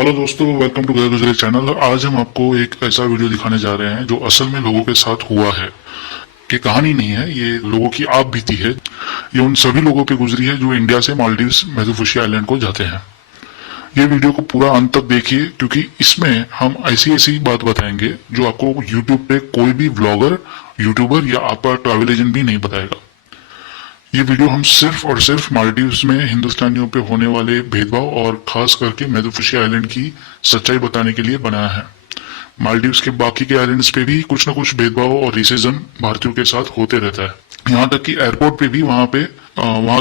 Hello दोस्तों, welcome to गए गुजरे चैनल। आज हम आपको एक ऐसा वीडियो दिखाने जा रहे हैं जो असल में लोगों के साथ हुआ है। कि कहानी नहीं है, ये लोगों की आप बीती है। ये उन सभी लोगों पे गुजरी है जो इंडिया से मालदीव्स मेडुफुशी आइलैंड को जाते हैं। ये वीडियो को पूरा अंत तक देखिए, क्योंकि इसमें हम ऐसी ऐसी बात बताएंगे जो आपको यूट्यूब पे कोई भी व्लॉगर, यूट्यूबर या आपका ट्रैवल एजेंट भी नहीं बताएगा। ये वीडियो हम सिर्फ और सिर्फ मालदीव्स में हिंदुस्तानियों पे होने वाले भेदभाव और खास करके मेडुफुशी आइलैंड की सच्चाई बताने के लिए बनाया है। मालदीव्स के बाकी के आइलैंड्स पे भी कुछ न कुछ भेदभाव और रेसिज्म भारतीयों के साथ होते रहता है। यहाँ तक कि एयरपोर्ट पे भी वहाँ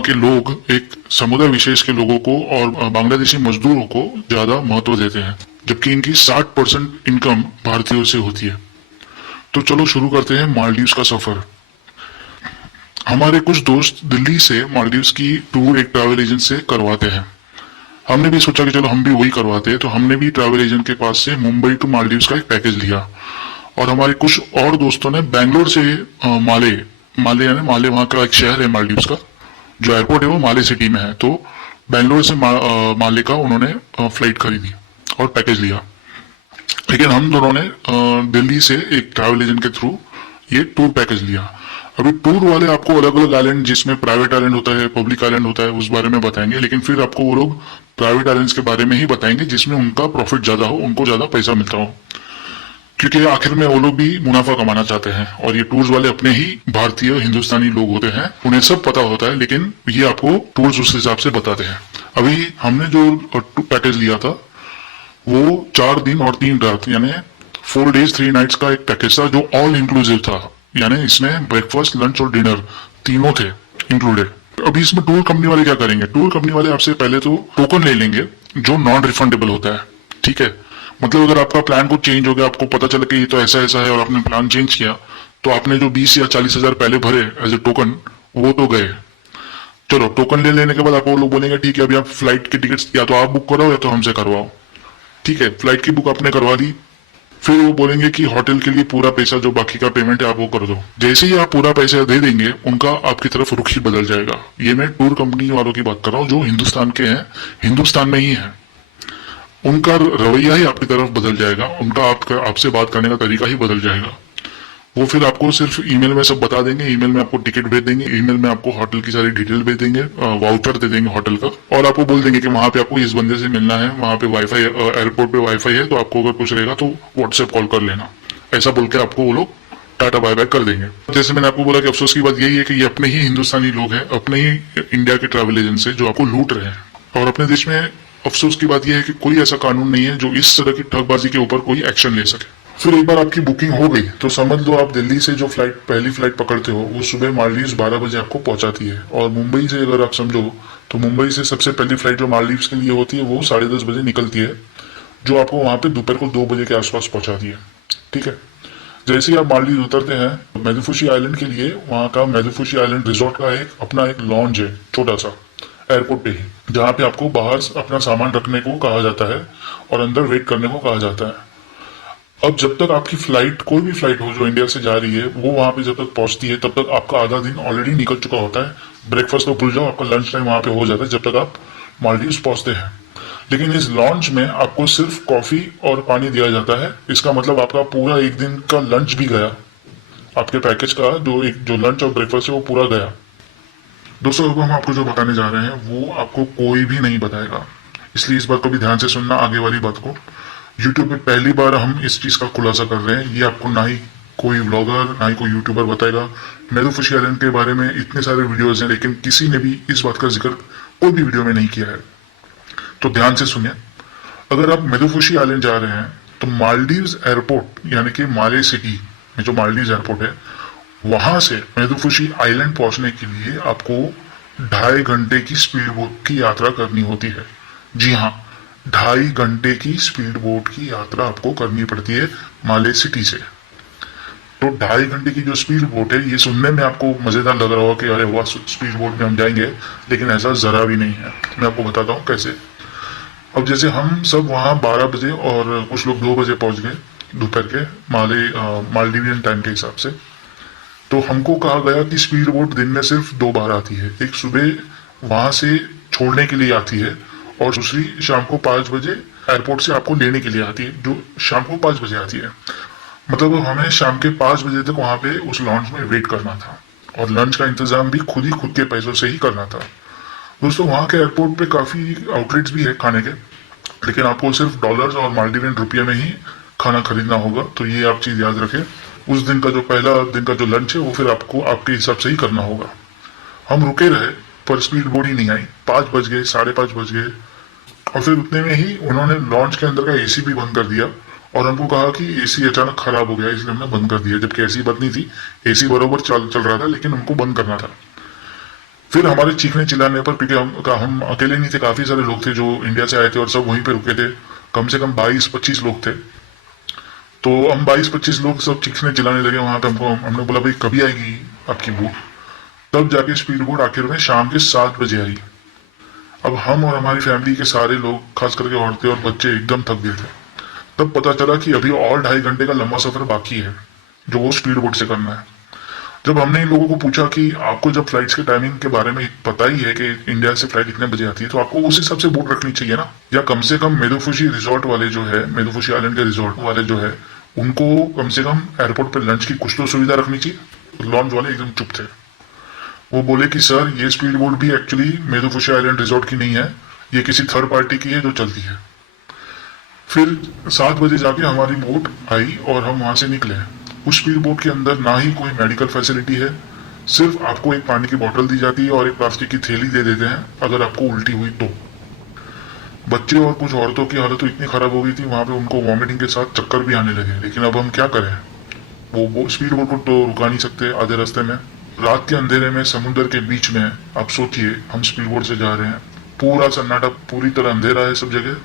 के लोग एक समुदाय विशेष के लोगों को और बांग्लादेशी मजदूरों को ज्यादा महत्व देते हैं, जबकि इनकी 60% इनकम भारतीयों से होती है। तो चलो शुरू करते हैं मालदीव्स का सफर। हमारे कुछ दोस्त दिल्ली से मालदीव्स की टूर एक ट्रैवल एजेंट से करवाते हैं। हमने भी सोचा कि चलो हम भी वही करवाते हैं, तो हमने भी ट्रैवल एजेंट के पास से मुंबई टू मालदीव्स का एक पैकेज लिया। और हमारे कुछ और दोस्तों ने बैंगलोर से माले माले यानी माले वहाँ का एक शहर है मालदीव्स का, जो एयरपोर्ट है वो माले सिटी में है। तो बैंगलोर से माले का उन्होंने फ्लाइट खरीदी और पैकेज लिया। लेकिन हम दोनों ने दिल्ली से एक ट्रैवल एजेंट के थ्रू ये टूर पैकेज लिया। अभी टूर वाले आपको अलग अलग आइलैंड, जिसमें प्राइवेट आइलैंड होता है, पब्लिक आइलैंड होता है, उस बारे में बताएंगे। लेकिन फिर आपको वो लोग प्राइवेट आइलैंड्स के बारे में ही बताएंगे जिसमें उनका प्रॉफिट ज्यादा हो, उनको ज्यादा पैसा मिलता हो, क्योंकि आखिर में वो लोग भी मुनाफा कमाना चाहते हैं। और ये टूर्स वाले अपने ही भारतीय हिंदुस्तानी लोग होते हैं, उन्हें सब पता होता है, लेकिन ये आपको टूर्स उस हिसाब से बताते हैं। अभी हमने जो पैकेज लिया था वो 4 दिन और 3 रात यानी 4 days 3 nights का एक पैकेज था, जो ऑल इंक्लूसिव था। यानी इसमें ब्रेकफास्ट, लंच और डिनर तीनों थे इंक्लूडेड। अभी इसमें टूर कंपनी वाले क्या करेंगे, टूर कंपनी वाले आपसे पहले तो टोकन ले लेंगे जो नॉन रिफंडेबल होता है। ठीक है, मतलब अगर आपका प्लान को चेंज हो गया, आपको पता चला कि ये तो ऐसा ऐसा है और आपने प्लान चेंज किया, तो आपने जो 20 या 40 हजार पहले भरे एज ए टोकन, वो तो गए। चलो, टोकन ले लेने के बाद आपको लोग बोलेंगे ठीक है, अभी आप फ्लाइट की टिकट या तो आप बुक कराओ या तो हमसे करवाओ। ठीक है, फ्लाइट की बुक आपने करवा दी। फिर वो बोलेंगे कि होटल के लिए पूरा पैसा जो बाकी का पेमेंट है आप वो कर दो। जैसे ही आप पूरा पैसा दे देंगे, उनका आपकी तरफ रुख ही बदल जाएगा। ये मैं टूर कंपनी वालों की बात कर रहा हूँ जो हिंदुस्तान के हैं, हिंदुस्तान में ही है। उनका रवैया ही आपकी तरफ बदल जाएगा, उनका आपसे बात करने का तरीका ही बदल जाएगा। वो फिर आपको सिर्फ ईमेल में सब बता देंगे, ईमेल में आपको टिकट भेज देंगे, ईमेल में आपको होटल की सारी डिटेल भेज देंगे, वाउचर दे देंगे होटल का, और आपको बोल देंगे कि वहां पे आपको इस बंदे से मिलना है, वहां पे वाईफाई, एयरपोर्ट पे वाईफाई है, तो आपको अगर कुछ रहेगा तो व्हाट्सएप कॉल कर लेना। ऐसा बोल के आपको वो लोग टाटा बाय बाय कर देंगे। जैसे मैंने आपको बोला कि अफसोस की बात यही है कि ये अपने ही हिंदुस्तानी लोग हैं, अपने ही इंडिया के ट्रैवल एजेंट से, जो आपको लूट रहे हैं। और अपने देश में अफसोस की बात यह है कि कोई ऐसा कानून नहीं है जो इस तरह की ठगबाजी के ऊपर कोई एक्शन ले सके। फिर एक बार आपकी बुकिंग हो गई तो समझ लो आप दिल्ली से जो पहली फ्लाइट पकड़ते हो वो सुबह मालदीव्स 12 बजे आपको पहुंचाती है। और मुंबई से अगर आप समझो तो मुंबई से सबसे पहली फ्लाइट जो मालदीव्स के लिए होती है वो 10:30 बजे निकलती है, जो आपको वहां पे दोपहर को 2 बजे के आसपास पहुंचाती है। ठीक है, जैसे ही आप मालदीव उतरते हैं मेडुफुशी आइलैंड के लिए, वहां का मेडुफुशी आइलैंड रिजॉर्ट का अपना एक लॉन्ज है, छोटा सा, एयरपोर्ट पे ही, जहाँ पे आपको बाहर अपना सामान रखने को कहा जाता है और अंदर वेट करने को कहा जाता है। अब जब तक आपकी फ्लाइट, कोई भी फ्लाइट हो जो इंडिया से जा रही है, वो वहां पे जब तक पहुंचती है तब तक आपका आधा दिन ऑलरेडी निकल चुका होता है। ब्रेकफास्ट तो भूल जाओ, आपका लंच टाइम वहां पे हो जाता है जब तक आप मालदीव्स पहुंचते हैं। लेकिन इस लॉन्च में आपको सिर्फ कॉफी और पानी दिया जाता है। इसका मतलब आपका पूरा एक दिन का लंच भी गया, आपके पैकेज का जो लंच और ब्रेकफास्ट है वो पूरा गया। दोस्तों, अब हम आपको जो बताने जा रहे हैं वो आपको कोई भी नहीं बताएगा, इसलिए इस बात को भी ध्यान से सुनना, आगे वाली बात को। यूट्यूब पे पहली बार हम इस चीज का खुलासा कर रहे हैं, ये आपको ना ही कोई व्लॉगर ना ही कोई यूट्यूबर बताएगा। मेडुफुशी आइलैंड के बारे में इतने सारे वीडियोस हैं, लेकिन किसी ने भी इस बात का जिक्र कोई भी वीडियो में नहीं किया है। तो ध्यान से सुनिए, अगर आप मेडुफुशी आइलैंड जा रहे हैं तो मालदीव्स एयरपोर्ट यानी कि माले सिटी में जो मालदीव्स एयरपोर्ट है, वहां से मेडुफुशी आइलैंड पहुंचने के लिए आपको 2.5 घंटे की स्पीड बोट की यात्रा करनी होती है। जी हाँ, 2.5 घंटे की स्पीड बोट की यात्रा आपको करनी पड़ती है माले सिटी से। तो 2.5 घंटे की जो स्पीड बोट है, ये सुनने में आपको मजेदार लग रहा होगा कि अरे वाह, स्पीड बोट में हम जाएंगे, लेकिन ऐसा जरा भी नहीं है। मैं आपको बताता हूँ कैसे। अब जैसे हम सब वहाँ 12 बजे और कुछ लोग 2 बजे पहुंच गए दोपहर के मालदीवियन टाइम के हिसाब से, तो हमको कहा गया कि स्पीड बोट दिन में सिर्फ 2 बार आती है। एक सुबह वहां से छोड़ने के लिए आती है और दूसरी शाम को 5 बजे एयरपोर्ट से आपको लेने के लिए आती है, जो शाम को 5 बजे आती है। मतलब हमें शाम के 5 बजे तक वहां पे उस लॉन्च में वेट करना था, और लंच का इंतजाम भी खुद के पैसों से ही करना था। दोस्तों, वहां के एयरपोर्ट पे काफी आउटलेट्स भी है खाने के, लेकिन आपको सिर्फ डॉलर्स और मालदीवियन रुपये में ही खाना खरीदना होगा। तो ये आप चीज याद रखें। उस दिन का जो पहला दिन का जो लंच है वो फिर आपको आपके हिसाब से ही करना होगा। हम रुके रहे, पर स्पीड बोट ही नहीं आई। 5 बज गए, 5:30 बज गए, और फिर उतने में ही उन्होंने लॉन्च के अंदर का एसी भी बंद कर दिया, और हमको कहा कि एसी अचानक खराब हो गया, इसलिए हमने बंद कर दिया। जबकि ऐसी बात नहीं थी, एसी बरोबर चल रहा था, लेकिन हमको बंद करना था। फिर हमारे चीखने चिल्लाने पर, क्योंकि हम अकेले नहीं थे, काफी सारे लोग थे जो इंडिया से आए थे और सब वहीं पे रुके थे। कम से कम 22-25 लोग थे। तो हम 22-25 लोग सब चीखने चिल्लाने लगे वहां पे। हमने बोला, भाई कभी आएगी आपकी बोट? तब जाके स्पीड बोट आखिर में शाम के 7 बजे आई। अब हम और हमारी फैमिली के सारे लोग, खास करके औरतें और बच्चे, एकदम थक गए थे। तब पता चला कि अभी और 2.5 घंटे का लंबा सफर बाकी है, जो वो स्पीड बोट से करना है। जब हमने इन लोगों को पूछा कि आपको जब फ्लाइट्स के टाइमिंग के बारे में पता ही है कि इंडिया से फ्लाइट इतने बजे आती है, तो आपको उस हिसाब से बोट रखनी चाहिए ना, या कम से कम मेदोफुशी रिजॉर्ट वाले जो है, मेदोफुशी आइलैंड के रिजॉर्ट वाले जो है, उनको कम से कम एयरपोर्ट पर लंच की कुछ तो सुविधा रखनी चाहिए। लॉन्च वाले एकदम चुप थे। वो बोले कि सर, ये स्पीड बोट भी एक्चुअली मेदोफुशी आइलैंड रिजॉर्ट की नहीं है, ये किसी थर्ड पार्टी की है जो चलती है। फिर 7 बजे जाके हमारी बोट आई और हम वहां से निकले। उस स्पीड बोट के अंदर ना ही कोई मेडिकल फैसिलिटी है, सिर्फ आपको एक पानी की बोतल दी जाती है और एक प्लास्टिक की थैली दे देते हैं अगर आपको उल्टी हुई तो। बच्चे और कुछ औरतों की हालत तो इतनी खराब हो गई थी वहां पे, उनको वॉमिटिंग के साथ चक्कर भी आने लगे। लेकिन अब हम क्या करें, वो स्पीड बोट को तो रुका नहीं सकते आधे रास्ते में। रात के अंधेरे में समुद्र के बीच में, आप सोचिए, हम स्पीड बोट से जा रहे हैं, पूरा सन्नाटा, पूरी तरह अंधेरा है सब जगह,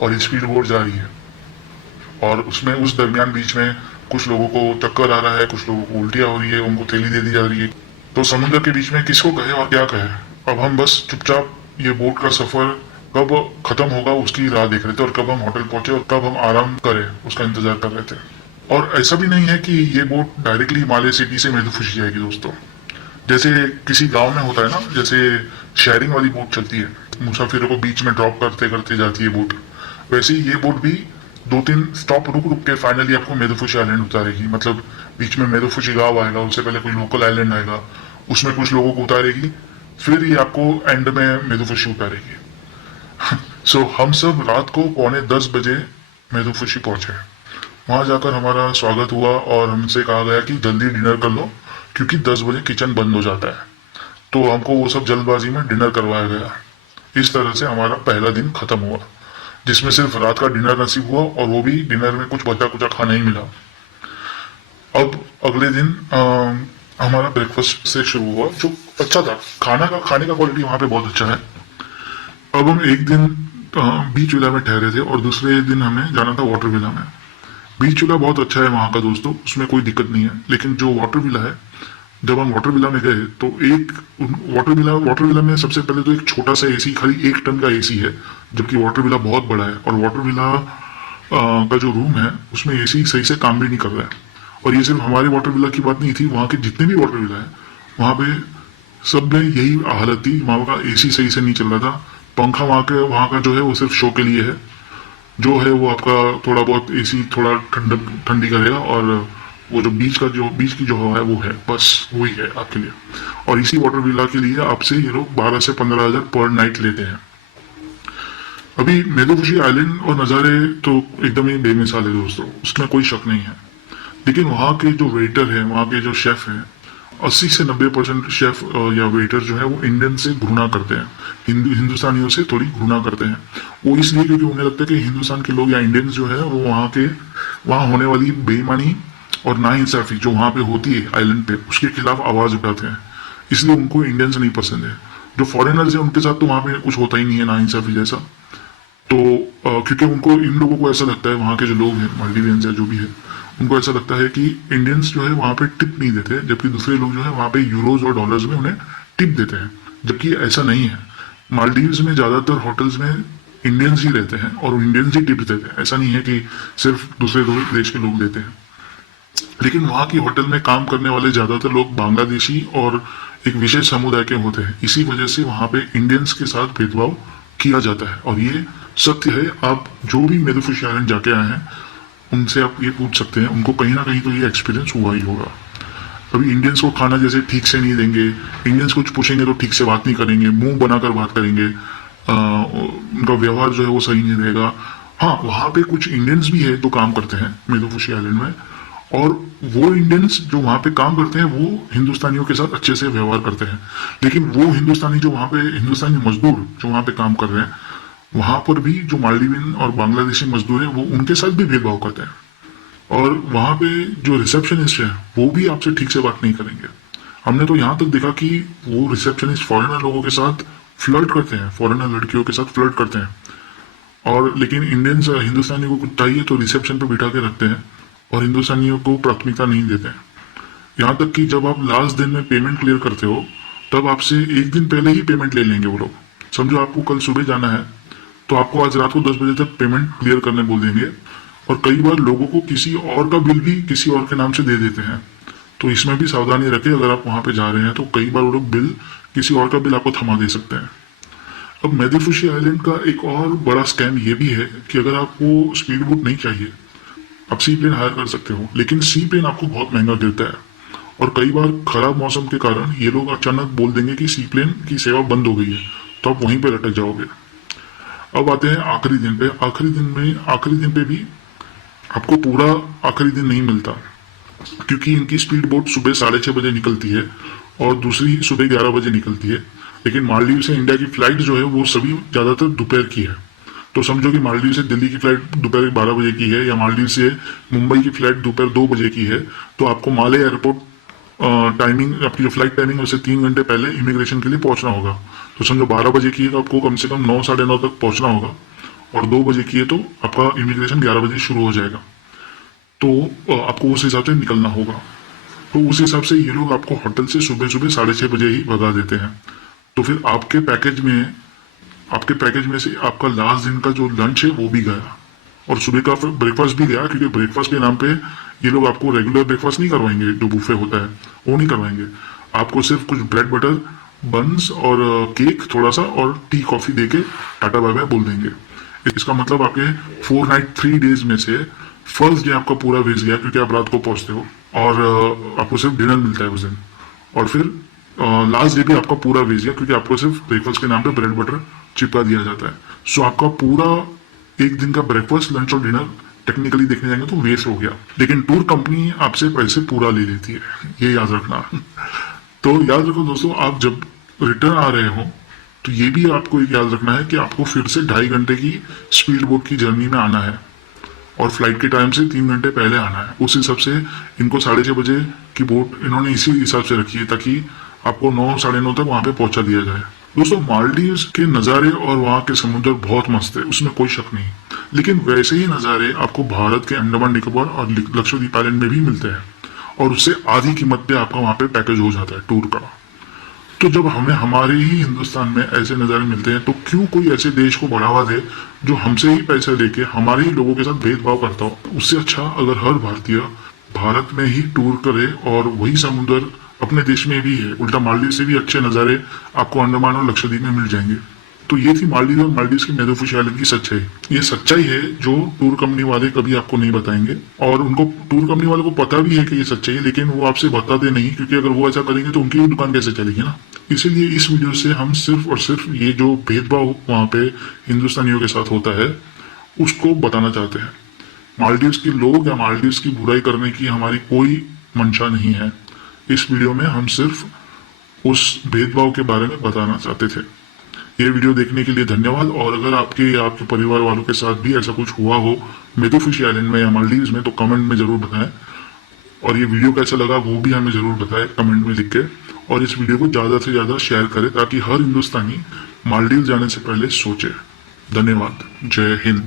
और स्पीड बोट जा रही है। और उसमें उस दरमियान बीच में कुछ लोगों को चक्कर आ रहा है, कुछ लोगों को उल्टियां हो रही है, उनको थैली दे दी जा रही है। तो समुद्र के बीच में किसको कहे और क्या कहे। अब हम बस चुपचाप ये बोट का सफर कब खत्म होगा उसकी राह देख रहे थे, और कब हम होटल पहुंचे और कब हम आराम करें उसका इंतजार कर रहे थे। और ऐसा भी नहीं है कि ये बोट डायरेक्टली हिमालय सिटी से मेदोफुशी जाएगी दोस्तों। जैसे किसी गांव में होता है ना, जैसे शेयरिंग वाली बोट चलती है, मुसाफिरों को बीच में ड्रॉप करते करते जाती है बोट, वैसे ही ये बोट भी 2-3 स्टॉप रुक रुक के फाइनली आपको मेदोफुशी आइलैंड उतारेगी। मतलब बीच में मेदोफुशी गांव आएगा, उससे पहले कोई लोकल आइलैंड आएगा, उसमें कुछ लोगों को उतारेगी, फिर ये आपको एंड में मेदोफुशी उतारेगी। सो हम सब रात को 9:45 बजे मेदोफुशी पहुंचे। वहां जाकर हमारा स्वागत हुआ और हमसे कहा गया कि जल्दी डिनर कर लो, क्योंकि 10 बजे किचन बंद हो जाता है। तो हमको वो सब जल्दबाजी में डिनर करवाया गया। इस तरह से हमारा पहला दिन खत्म हुआ, जिसमें सिर्फ रात का डिनर नसीब हुआ, और वो भी डिनर में कुछ बचा कुचा खाना ही मिला। अब अगले दिन हमारा ब्रेकफास्ट से शुरू हुआ, जो अच्छा था। खाने का क्वालिटी वहां पे बहुत अच्छा है। अब हम एक दिन बीच विला में ठहरे थे, और दूसरे दिन हमें जाना था वाटर विला में। बीच विला बहुत अच्छा है वहां का दोस्तों, उसमें कोई दिक्कत नहीं है। लेकिन जो वाटर विला है, जब हम वाटर विला में गए तो वाटर विला में सबसे पहले तो एक छोटा सा एसी, खाली 1 टन का एसी है, जबकि वाटर विला बहुत बड़ा है। और वाटर विला का जो रूम है उसमें एसी सही से काम भी नहीं कर रहा है। और ये सिर्फ हमारे वाटर विला की बात नहीं थी, वहां के जितने भी वाटर विला है वहां पे सब में यही हालत थी। वहां का एसी सही से नहीं चल रहा था। पंखा वहां का जो है वो सिर्फ शो के लिए है, जो है वो आपका थोड़ा बहुत एसी थोड़ा ठंडी करेगा, और वो जो बीच की जो हवा है वो है, बस वही है आपके लिए। और इसी वाटर विला के लिए आपसे ये लोग 12 से 15 हजार पर नाइट लेते हैं। अभी मेदोफुशी आइलैंड और नज़ारे तो एकदम ही बेमिसाल है दोस्तों, उसमें कोई शक नहीं है। लेकिन वहाँ के जो वेटर है, वहाँ के जो शेफ हैं, 80 से 90% शेफ या वेटर जो है वो इंडियन से घृणा करते हैं, हिंदुस्तानियों से थोड़ी घृणा करते हैं। वो इसलिए क्योंकि उन्हें लगता है कि हिंदुस्तान के लोग या इंडियंस जो है वो वहाँ होने वाली बेईमानी और नाइंसाफी जो वहाँ पे होती है आइलैंड पे, उसके खिलाफ आवाज उठाते हैं। इसलिए उनको इंडियंस नहीं पसंद है। जो फॉरेनर्स है उनके साथ तो वहाँ पे कुछ होता ही नहीं है नाइंसाफी जैसा। तो क्योंकि इन लोगों को ऐसा लगता है, वहाँ के जो लोग हैं, मालदीवियंस या जो भी है, उनको ऐसा लगता है कि इंडियंस जो है वहाँ पे टिप नहीं देते, जबकि दूसरे लोग जो है वहाँ पे यूरोज और डॉलर्स में उन्हें टिप देते हैं। जबकि ऐसा नहीं है। मालदीव्स में ज्यादातर होटल्स में इंडियंस ही रहते हैं और इंडियंस ही टिप्स देते हैं। ऐसा नहीं है कि सिर्फ दूसरे देश के लोग देते हैं। लेकिन वहाँ की होटल में काम करने वाले ज्यादातर लोग बांग्लादेशी और एक विशेष समुदाय के होते हैं। इसी वजह से वहाँ पे इंडियंस के साथ भेदभाव किया जाता है, और ये सत्य है, आप जो भी मेडोफिश आइलैंड जाके आए हैं उनसे आप ये पूछ सकते हैं, उनको कहीं ना कहीं तो ये एक्सपीरियंस हुआ ही होगा। अभी इंडियंस को खाना जैसे ठीक से नहीं देंगे, इंडियंस कुछ पूछेंगे तो ठीक से बात नहीं करेंगे, मुंह बनाकर बात करेंगे, उनका व्यवहार जो है वो सही नहीं रहेगा। हाँ, वहाँ पे कुछ इंडियंस भी है जो काम करते हैं मेडोफिशी आइलैंड में, और वो इंडियंस जो वहाँ पे काम करते हैं वो हिंदुस्तानियों के साथ अच्छे से व्यवहार करते हैं। लेकिन वो हिंदुस्तानी जो वहाँ पे हिंदुस्तानी मजदूर जो वहाँ पे काम कर रहे हैं, वहां पर भी जो मालदीवियन और बांग्लादेशी मजदूर हैं वो उनके साथ भी भेदभाव करते हैं। और वहां पे जो रिसेप्शनिस्ट है वो भी आपसे ठीक से बात नहीं करेंगे। हमने तो यहाँ तक देखा कि वो रिसेप्शनिस्ट फॉरेनर लोगों के साथ फ्लर्ट करते हैं, फॉरेनर लड़कियों के साथ फ्लर्ट करते हैं। और लेकिन इंडियंस हिंदुस्तानियों को कुछ चाहिए तो रिसेप्शन पे बिठा के रखते हैं और हिंदुस्तानियों को प्राथमिकता नहीं देते हैं। यहाँ तक कि जब आप लास्ट दिन में पेमेंट क्लियर करते हो तब आपसे एक दिन पहले ही पेमेंट ले लेंगे वो लोग। समझो आपको कल सुबह जाना है तो आपको आज रात को 10 बजे तक पेमेंट क्लियर करने बोल देंगे, और कई बार लोगों को किसी और का बिल भी किसी और के नाम से दे देते हैं। तो इसमें भी सावधानी रखें, अगर आप वहां पे जा रहे हैं तो कई बार वो लोग बिल किसी और का बिल आपको थमा दे सकते हैं। अब मेडोफिशी आइलैंड का एक और बड़ा स्कैम ये भी है कि अगर आपको स्पीड बोट नहीं चाहिए, आप सी प्लेन हायर कर सकते हो, लेकिन सी प्लेन आपको बहुत महंगा गिरता है। और कई बार खराब मौसम के कारण ये लोग अचानक बोल देंगे कि सी प्लेन की सेवा बंद हो गई है, तो आप वहीं पर लटक जाओगे। अब आते हैं आखिरी दिन पे। आखिरी दिन पे भी आपको पूरा आखिरी दिन नहीं मिलता, क्योंकि इनकी स्पीड बोट सुबह 6:30 बजे निकलती है और दूसरी सुबह 11 बजे निकलती है। लेकिन मालदीव से इंडिया की फ्लाइट जो है वो सभी ज्यादातर दोपहर की है। तो समझो कि मालदीव से दिल्ली की फ्लाइट दोपहर 12 बजे की है, या मालदीव से मुंबई की फ्लाइट दोपहर 2 बजे की है, तो आपको माले एयरपोर्ट टाइमिंग, आपकी जो फ्लाइट टाइमिंग है उससे 3 घंटे पहले इमिग्रेशन के लिए पहुंचना होगा। तो समझो 12 बजे की है तो आपको कम से कम 9 साढ़े 9 तक पहुंचना होगा, और 2 बजे की है तो आपका इमिग्रेशन 11 बजे शुरू हो जाएगा। तो आपको उस हिसाब से निकलना होगा। तो उस हिसाब से ये लोग आपको होटल से सुबह सुबह 6:30 बजे ही भगा देते हैं। तो फिर आपके पैकेज में से आपका लास्ट दिन का जो लंच है वो भी गया, और सुबह का ब्रेकफास्ट भी गया, क्योंकि ब्रेकफास्ट के नाम पे ये लोग आपको रेगुलर ब्रेकफास्ट नहीं करवाएंगे, जो बुफे होता है वो नहीं करवाएंगे। आपको सिर्फ कुछ ब्रेड बटर बन्स और केक थोड़ा सा और टी कॉफी देके टाटा बाय बाय बोल देंगे। इसका मतलब आपके 4 नाइट 3 डेज में से फर्स्ट डे आपका पूरा वेस्ट गया, क्योंकि आप रात को पहुंचते हो और आपको सिर्फ डिनर मिलता है उस दिन। और फिर लास्ट डे भी आपका पूरा वेस्ट गया, क्योंकि आपको सिर्फ ब्रेकफास्ट के नाम पे ब्रेड बटर चिपका दिया जाता है। सो आपका पूरा एक दिन का ब्रेकफास्ट लंच और डिनर टेक्निकली देखने जाएंगे तो वेस्ट हो गया। लेकिन टूर कंपनी आपसे पैसे पूरा ले लेती है, ये याद रखना। तो याद रखो दोस्तों, आप जब रिटर्न आ रहे हो तो ये भी आपको एक याद रखना है कि आपको फिर से 2.5 घंटे की स्पीड बोट की जर्नी में आना है, और फ्लाइट के टाइम से 3 घंटे पहले आना है। उस हिसाब से इनको 6:30 बजे की बोट इन्होंने इसी हिसाब से रखी है, ताकि आपको 9 साढ़े 9 तक वहां पे पहुंचा दिया जाए। दोस्तों, मालदीव्स के नज़ारे और वहाँ के समुद्र बहुत मस्त है, उसमें कोई शक नहीं। लेकिन वैसे ही नज़ारे आपको भारत के अंडमान निकोबार और लक्षद्वीप आइलैंड में भी मिलते हैं, और उससे आधी कीमत पे आपका वहाँ पे पैकेज हो जाता है टूर का। तो जब हमें हमारे ही हिंदुस्तान में ऐसे नज़ारे मिलते हैं तो क्यों कोई ऐसे देश को बढ़ावा दे जो हमसे ही पैसे लेके हमारे ही लोगों के साथ भेदभाव करता हो। उससे अच्छा अगर हर भारतीय भारत में ही टूर करे और वही समुद्र अपने देश में भी है, उल्टा मालदीव से भी अच्छे नज़ारे आपको अंडमान और लक्षद्वीप में मिल जाएंगे। तो ये थी मालदीव और मालदीव की मेडोफिश आइलैंड की सच्चाई। ये सच्चाई है जो टूर कंपनी वाले कभी आपको नहीं बताएंगे, और उनको टूर कंपनी वाले को पता भी है कि ये सच्चाई है, लेकिन वो आपसे बताते नहीं, क्योंकि अगर वो ऐसा करेंगे तो उनकी भी दुकान कैसे चलेगी ना। इसीलिए इस वीडियो से हम सिर्फ और सिर्फ ये जो भेदभाव वहाँ पे हिंदुस्तानियों के साथ होता है उसको बताना चाहते हैं। मालदीव्स के लोग या मालदीव्स की बुराई करने की हमारी कोई मंशा नहीं है। इस वीडियो में हम सिर्फ उस भेदभाव के बारे में बताना चाहते थे। ये वीडियो देखने के लिए धन्यवाद, और अगर आपके या आपके परिवार वालों के साथ भी ऐसा कुछ हुआ हो मेडोफिशी आइलैंड में या मालदीव्स में तो कमेंट में जरूर बताएं, और ये वीडियो कैसा लगा वो भी हमें जरूर बताएं कमेंट में लिख के। और इस वीडियो को ज़्यादा से ज़्यादा शेयर करें ताकि हर हिंदुस्तानी मालदीव जाने से पहले सोचे। धन्यवाद। जय हिंद।